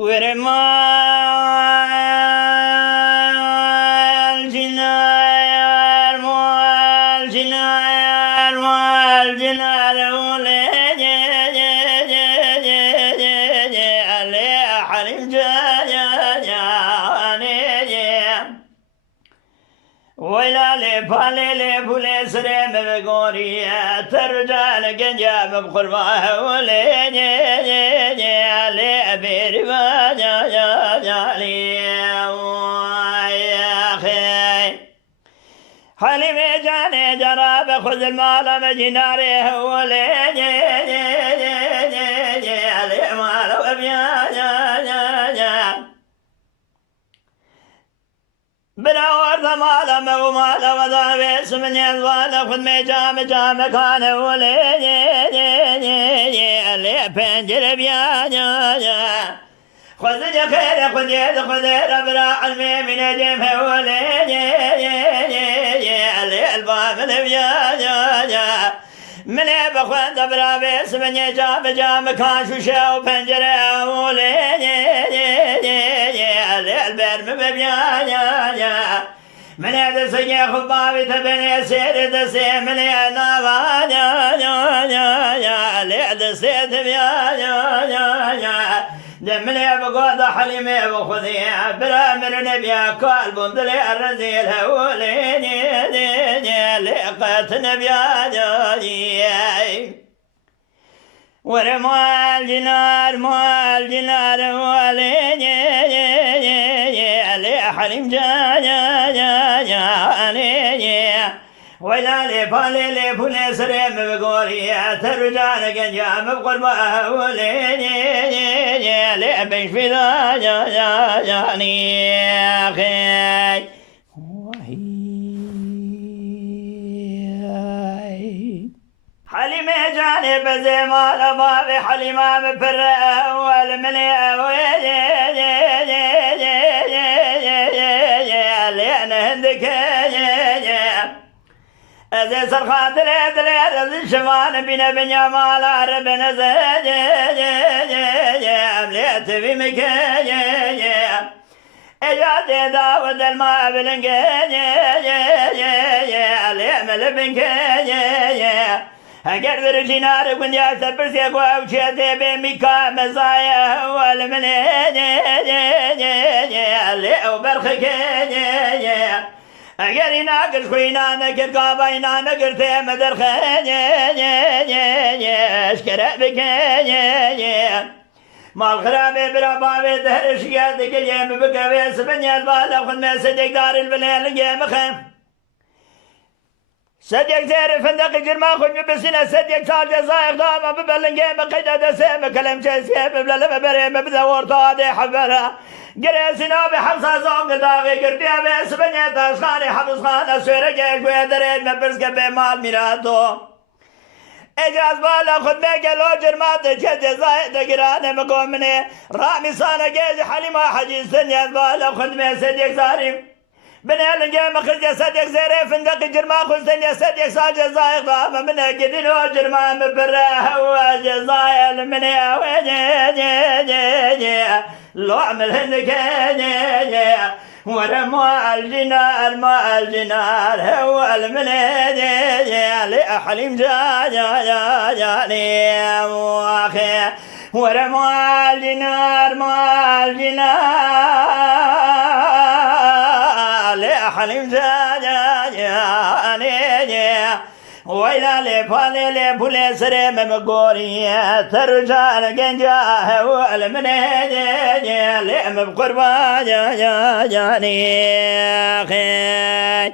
ورمال جناير مال جناير مال جناير ولي علي حريم ويلا لي بالي لي بولي سريم بقوريا ترجع لقنجاب بقرباه ولي علي أبيري لي يا أخي حليمي جاني جراب خذ المال مجناري ولي علي مال وبيا بلا ورد مالا مو مالا وذا بيس من يزوالا خذ مجام جام كان ولي اللي بنجر بيا خذ خير خذ يد خذ ربنا علمي من جيم ولي اللي الباب بيا من بخوان دبرا بيس من يجام جام كان شوشا وبنجر ولي البرم ببيا من هذا سيء خبابي تبني سير دسي من هذا لعد سيد بيا من يبقى حليمي وخذي برا من نبيا قلب ضلي الرزيل وليني لقيت نبيا ورمال جنار مال جنار وليني حليم ويلا لي بالي لي بولي سريم بقوريا ترجع لقنجام بقربها وليني لي بيش في ذا جاني أخي حليمي جاني بزيمال بابي حليمة بفرة والملي لأن هندك أزي سرخات ليدلير أزي شفان بنا بنيا مالا ربنا أمليت في مكي إجادي داود الماء بلنكي اليمل بنكي أقدر جنار كن يعتبر سيقوا وشيتي بميكا مزايا والمنين اللي وبرخك أقدر ناقر خوينا نقر قابينا نقر تيم درخين أشكر بك مال خرابي برابابي دهرش قادك اليم بكوي سبني البالا خد ما صدق دار البليل جيم خيم صدق زير فندق جرما خد بسنا صدق صار جزائر ضامة ببلنجي مقيدة دسيم كلام جزية ببلل ببريم بدور طادي حبرها قريسنا بحبسة زوم قداغي قرديا بسبنية تاشخاني حبس خانة سويرة جيش ويدرين مبرسك بمال ميراتو اجاز بالا خد بيقلو جرمات جزائر دقراني مقومني رامي صانا جيش حليمة حجي سنياز بالا خد بي صدق زاري بنيل جيم خرج صدق زيري فندق جرما خلصن صدق صار جزائر ضام من قدنو جرما مبره وجزائر من لو عمل هنك ورموا الجنار ما الجنار هو المنيد لأحلم جاني واخي ورموا الجنار ما الجنار حليم جاني ويلا لي بالي لي بولي سريم مقوريا ترجع لقنجاه والمنين لي بقربان جاني أخي